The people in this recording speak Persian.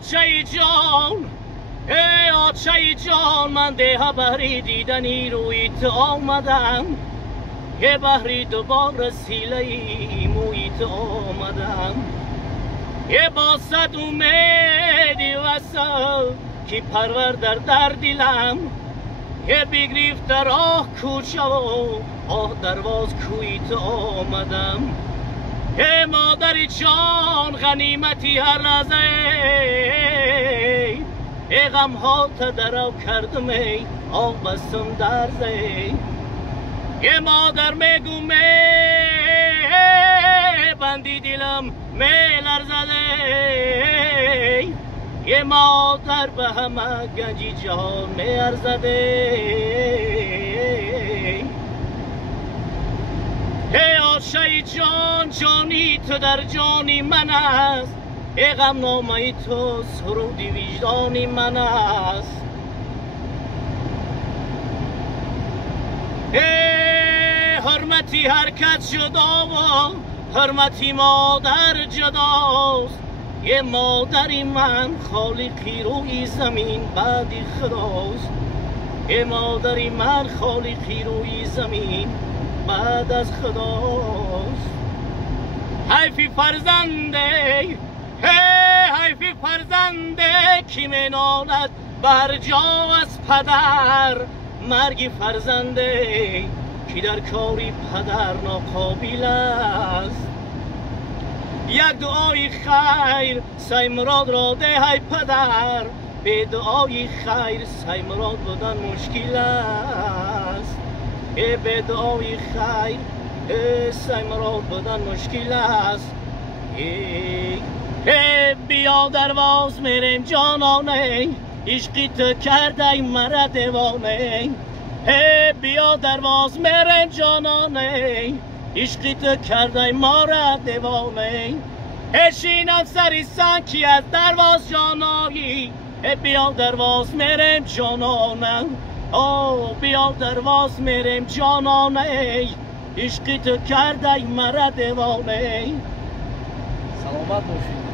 آچه جان ای آچه جان من ده بحری دیدنی روی تو آمدم یه بحری دوباره سیله موی تو آمدم یه با صد امیدی وصل که پرور در دلم یه بگریفت در آه کوچه و آه درواز کوی تو آمدم یه مادری جان غنیمتی هر لحظه ای غم ها تا درو کردم ای آه بستم درزه یه مادر میگو می بندی دلم می لرزده یه مادر به همه گنجی جهان می ارزده ای آشه جان جانی تو در جانی من است ای غم نامه تو سرودی وجدانی من است ای حرمتی حرکت جدا و حرمتی مادر جداست یه مادری من خالقی روی زمین بعدی خداست یه مادری من خالقی روی زمین بعد از خداست حیفی فرزنده حیفی فرزنده کی مناند بر جا از پدر مرگی فرزنده کی در کاری پدر ناقابل است یک دعای خیر سعی مراد را ده های پدر به دعای خیر سعی مراد بودن مشکل است به دعای خیر سعی مراد بودن مشکل است بیا درواز میریم جانانه عشقی تو کرده مرا دیوانه بیا درواز میریم جانانه عشقی تو کرده مرا دیوانه اشینم سری سنکی از درواز جانایی بیا درواز میریم جانانه بیا درواز میریم جانانه عشقی تو کرده مرا دیوانه سلامت باشید